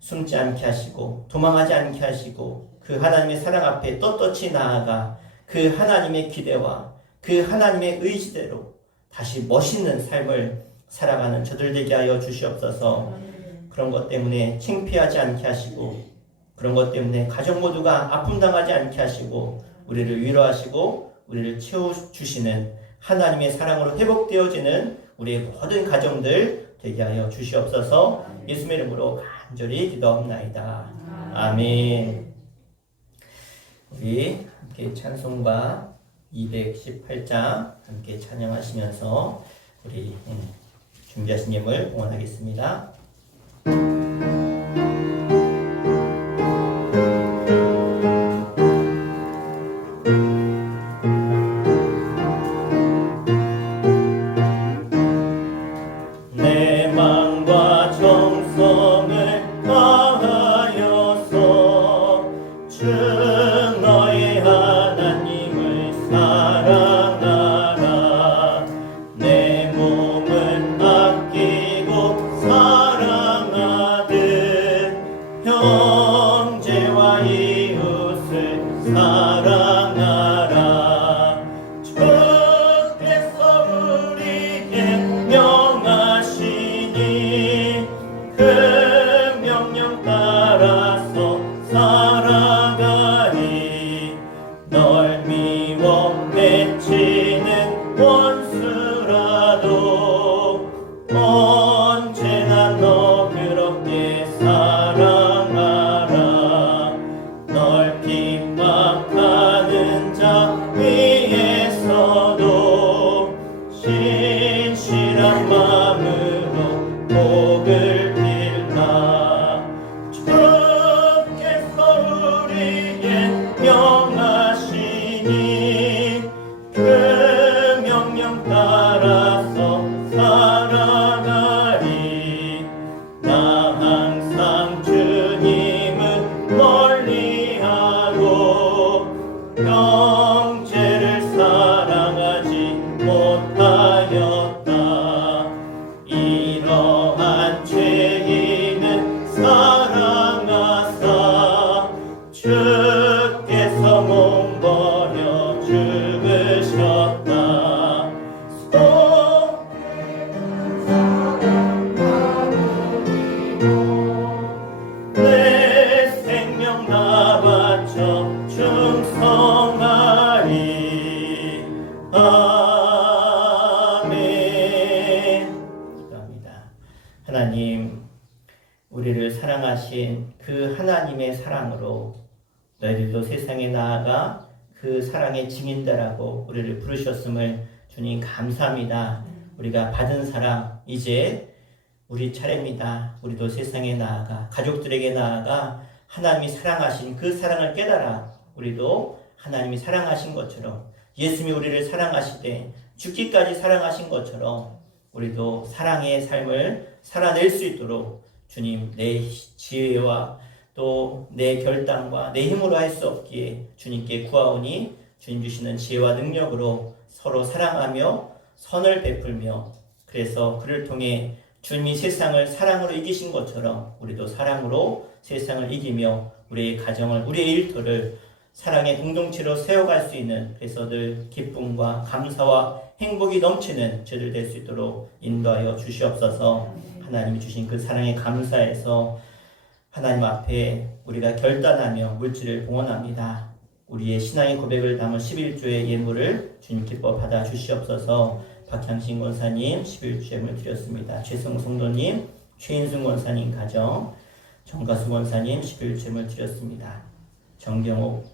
숨지 않게 하시고 도망하지 않게 하시고 그 하나님의 사랑 앞에 떳떳이 나아가 그 하나님의 기대와 그 하나님의 의지대로 다시 멋있는 삶을 살아가는 저들 되게 하여 주시옵소서. 그런 것 때문에 창피하지 않게 하시고 그런 것 때문에 가족 모두가 아픔 당하지 않게 하시고 우리를 위로하시고 우리를 채워주시는 하나님의 사랑으로 회복되어지는 우리의 모든 가정들 되게 하여 주시옵소서. 예수님의 이름으로 간절히 기도합나이다. 아멘. 우리 함께 찬송가 218장 함께 찬양하시면서 우리 준비하신 예물 봉헌하겠습니다. 이러한 죄인은 우리를 사랑하신 그 하나님의 사랑으로 너희들도 세상에 나아가 그 사랑의 증인되라고 우리를 부르셨음을 주님 감사합니다. 우리가 받은 사랑 이제 우리 차례입니다. 우리도 세상에 나아가 가족들에게 나아가 하나님이 사랑하신 그 사랑을 깨달아 우리도 하나님이 사랑하신 것처럼 예수님이 우리를 사랑하시되 죽기까지 사랑하신 것처럼 우리도 사랑의 삶을 살아낼 수 있도록 주님 내 지혜와 또 내 결단과 내 힘으로 할 수 없기에 주님께 구하오니 주님 주시는 지혜와 능력으로 서로 사랑하며 선을 베풀며 그래서 그를 통해 주님이 세상을 사랑으로 이기신 것처럼 우리도 사랑으로 세상을 이기며 우리의 가정을 우리의 일터를 사랑의 공동체로 세워갈 수 있는 그래서 늘 기쁨과 감사와 행복이 넘치는 저들 될 수 있도록 인도하여 주시옵소서. 하나님이 주신 그 사랑에 감사해서 하나님 앞에 우리가 결단하며 물질을 봉헌합니다. 우리의 신앙의 고백을 담은 11조의 예물을 주님 기뻐 받아 주시옵소서. 박향신 권사님 11조 예물 드렸습니다. 최성 성도님, 최인순 권사님 가정, 정가수 권사님 11조 예물 드렸습니다. 정경옥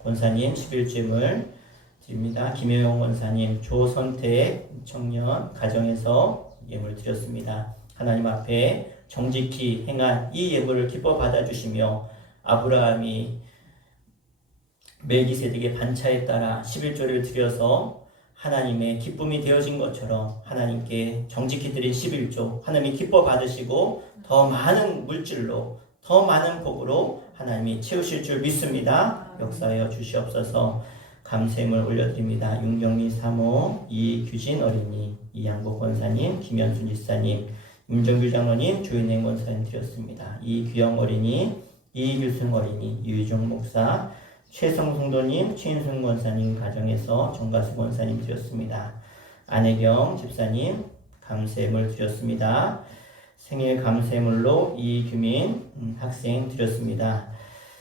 권사님 11조 예물 드립니다. 김혜영 권사님, 조선태 청년 가정에서 예물 드렸습니다. 하나님 앞에 정직히 행한 이 예물을 기뻐 받아주시며 아브라함이 멜기세덱의 반차에 따라 11조를 드려서 하나님의 기쁨이 되어진 것처럼 하나님께 정직히 드린 11조 하나님이 기뻐 받으시고 더 많은 물질로 더 많은 복으로 하나님이 채우실 줄 믿습니다. 역사하여 주시옵소서. 감사함을 올려드립니다. 윤경미 사모, 이규진 어린이, 이양복 권사님, 김현순 지사님, 임정규 장로님, 조인행 권사님 드렸습니다. 이규영 어린이, 이규승 어린이, 유희종 목사, 최성 성도님, 최인순 권사님 가정에서 정가수 권사님 드렸습니다. 안혜경 집사님 감사함을 드렸습니다. 생일 감사물로 이규민 학생 드렸습니다.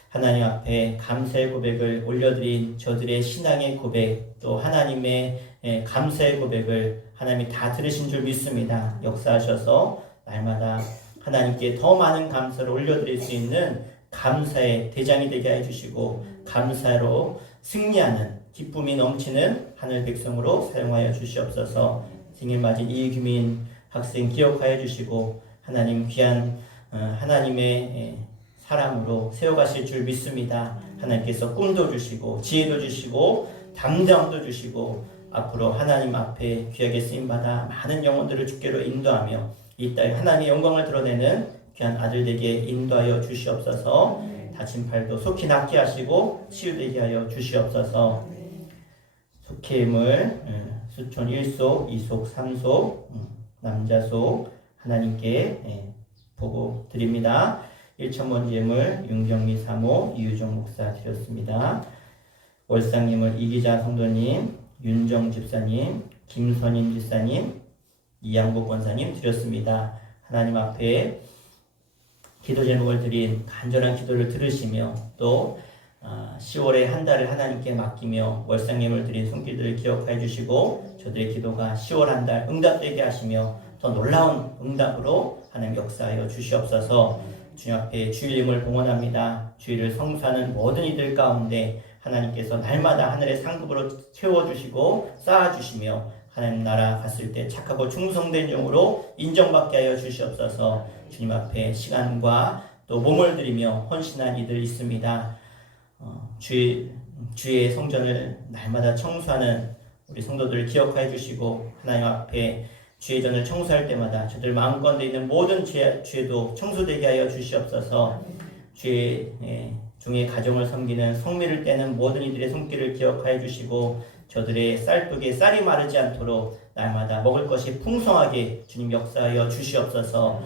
하나님 앞에 감사의 고백을 올려드린 저들의 신앙의 고백 또 하나님의 감사의 고백을 하나님이 다 들으신 줄 믿습니다. 역사하셔서 날마다 하나님께 더 많은 감사를 올려드릴 수 있는 감사의 대장이 되게 해주시고 감사로 승리하는 기쁨이 넘치는 하늘 백성으로 사용하여 주시옵소서. 생일 맞은 이규민 학생 기억하여 주시고 하나님 귀한 하나님의 사람으로 세워가실 줄 믿습니다. 하나님께서 꿈도 주시고 지혜도 주시고 담대함도 주시고 앞으로 하나님 앞에 귀하게 쓰임받아 많은 영혼들을 주께로 인도하며 이 땅에 하나님의 영광을 드러내는 귀한 아들에게 인도하여 주시옵소서. 다친 팔도 속히 낫게 하시고 치유되게 하여 주시옵소서. 속해임을 수촌 1속, 2속, 3속, 남자속 하나님께 보고 드립니다. 1천번 예물 윤경미 사모, 이유정 목사 드렸습니다. 월상님을 이기자 성도님, 윤정 집사님, 김선임 집사님, 이양복 권사님 드렸습니다. 하나님 앞에 기도 제목을 드린 간절한 기도를 들으시며 또 10월의 한 달을 하나님께 맡기며 월상예물 드린 손길들을 기억해 주시고 저들의 기도가 10월 한 달 응답되게 하시며 더 놀라운 응답으로 하나님 역사하여 주시옵소서. 주님 앞에 주일임을 봉헌합니다. 주일을 성수하는 모든 이들 가운데 하나님께서 날마다 하늘의 상급으로 채워주시고 쌓아주시며 하나님 나라 갔을 때 착하고 충성된 종으로 인정받게 하여 주시옵소서. 주님 앞에 시간과 또 몸을 들이며 헌신한 이들 있습니다. 주의 성전을 날마다 청소하는 우리 성도들 기억하여 주시고 하나님 앞에 주의 전을 청소할 때마다 저들 마음가운데 있는 모든 죄도 청소되게 하여 주시옵소서. 주의 중의 가정을 섬기는 성미를 떼는 모든 이들의 손길을 기억하여 주시고 저들의 쌀독에 쌀이 마르지 않도록 날마다 먹을 것이 풍성하게 주님 역사하여 주시옵소서.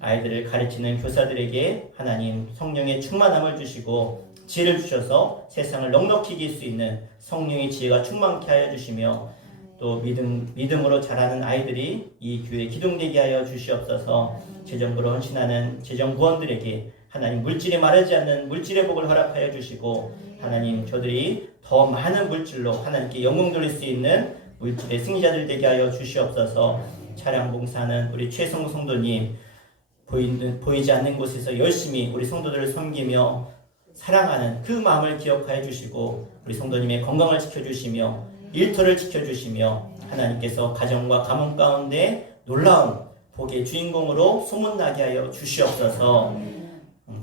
아이들을 가르치는 교사들에게 하나님 성령의 충만함을 주시고 지혜를 주셔서 세상을 넉넉히 이길 수 있는 성령의 지혜가 충만케 하여 주시며 또 믿음으로 자라는 아이들이 이 교회에 기둥되게 하여 주시옵소서. 재정부로 헌신하는 재정부원들에게 하나님 물질이 마르지 않는 물질의 복을 허락하여 주시고 하나님 저들이 더 많은 물질로 하나님께 영광 돌릴 수 있는 물질의 승리자들 되게 하여 주시옵소서. 차량 봉사하는 우리 최성우 성도님 보이지 않는 곳에서 열심히 우리 성도들을 섬기며 사랑하는 그 마음을 기억하여 주시고 우리 성도님의 건강을 지켜주시며 일터를 지켜주시며 하나님께서 가정과 가문 가운데 놀라운 복의 주인공으로 소문나게 하여 주시옵소서.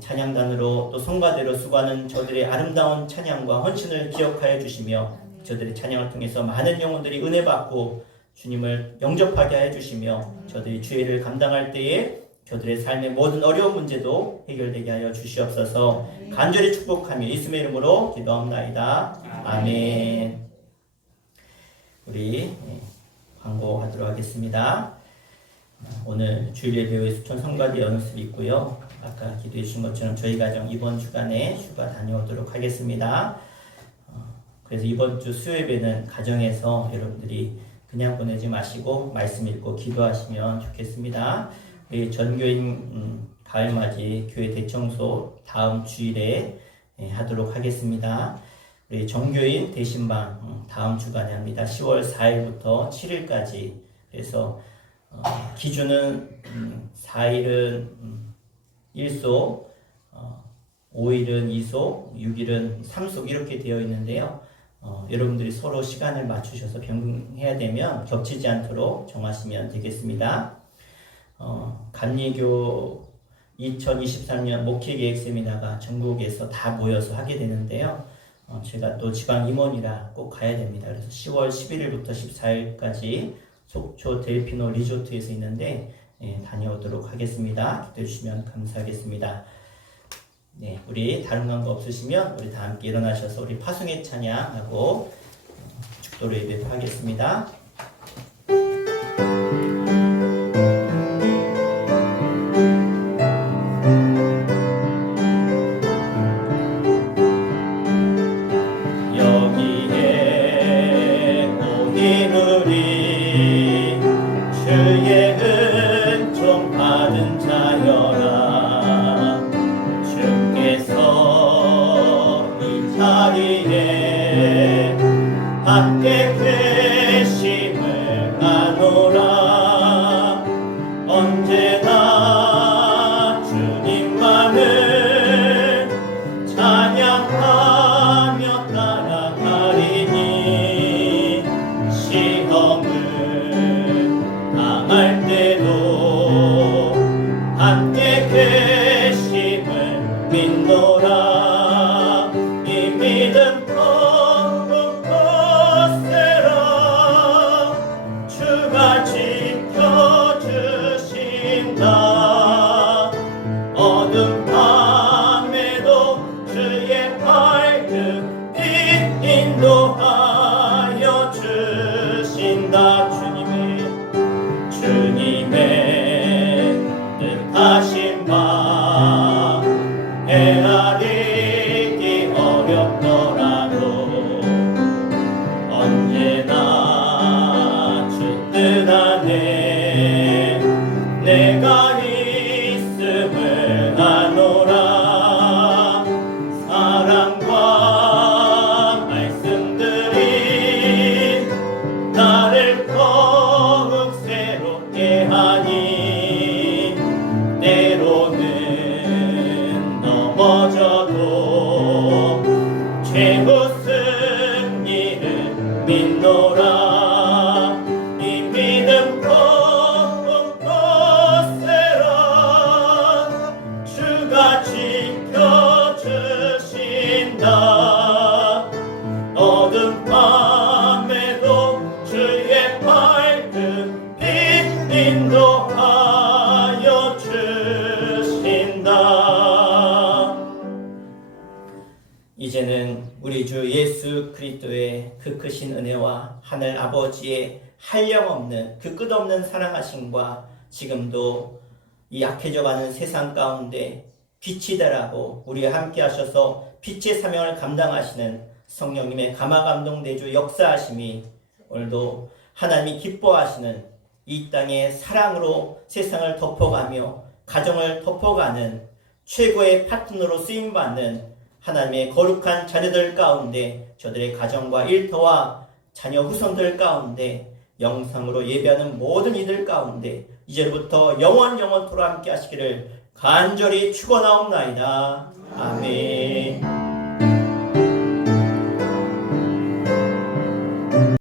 찬양단으로 또 성가대로 수고하는 저들의 아름다운 찬양과 헌신을 기억하여 주시며 저들의 찬양을 통해서 많은 영혼들이 은혜 받고 주님을 영접하게 하여 주시며 저들이 주의를 감당할 때에 저들의 삶의 모든 어려운 문제도 해결되게 하여 주시옵소서. 간절히 축복하며 예수의 이름으로 기도합나이다. 아멘. 우리 광고하도록 하겠습니다. 오늘 주일 예배의 수천 성가대 연습이 있고요. 아까 기도해 주신 것처럼 저희 가정 이번 주간에 휴가 다녀오도록 하겠습니다. 그래서 이번 주 수요예배는 가정에서 여러분들이 그냥 보내지 마시고 말씀 읽고 기도하시면 좋겠습니다. 우리 전교인 가을맞이 교회 대청소 다음 주일에 하도록 하겠습니다. 우리 정교인 대신방 다음 주간에 합니다. 10월 4일부터 7일까지. 그래서 기준은 4일은 1소, 5일은 2소, 6일은 3소 이렇게 되어 있는데요. 여러분들이 서로 시간을 맞추셔서 변경해야 되면 겹치지 않도록 정하시면 되겠습니다. 감리교 2023년 목회계획 세미나가 전국에서 다 모여서 하게 되는데요. 제가 또 지방 임원이라 꼭 가야 됩니다. 그래서 10월 11일부터 14일까지 속초 델피노 리조트에서 있는데 다녀오도록 하겠습니다. 기도해 주시면 감사하겠습니다. 네, 우리 다른 광고 없으시면 우리 다 함께 일어나셔서 우리 파송의 찬양하고 축도로 예배하겠습니다. 함께 계심을 아노라. 언제나 주님만을 찬양하며 따라가리니 시험을 당할 때도 함께 계심을 믿노라. 이 믿음 어둠 밤에도 주의 밝은 빛 인도하여 주신다. 주님의 뜻하신 바 헤아리기 어렵더라도 언제나 주 뜻 안에 내가 있음을 아노라. 사랑과 말씀들이 나를 더욱 새롭게 하니 때로는 넘어져도 최후 승리를 믿노라. 이 믿음 지켜주신다. 어둠 밤에도 주의 밝은 빛 인도하여 주신다. 이제는 우리 주 예수 그리스도의 그 크신 은혜와 하늘 아버지의 한량없는 그 끝없는 사랑하심과 지금도 이 약해져가는 세상 가운데 빛이 되라고 우리와 함께 하셔서 빛의 사명을 감당하시는 성령님의 감화감동내주 역사하심이 오늘도 하나님이 기뻐하시는 이 땅의 사랑으로 세상을 덮어가며 가정을 덮어가는 최고의 파트너로 쓰임받는 하나님의 거룩한 자녀들 가운데 저들의 가정과 일터와 자녀 후손들 가운데 영상으로 예배하는 모든 이들 가운데 이제부터 영원토록 함께 하시기를 간절히 축원하옵나이다. 아멘.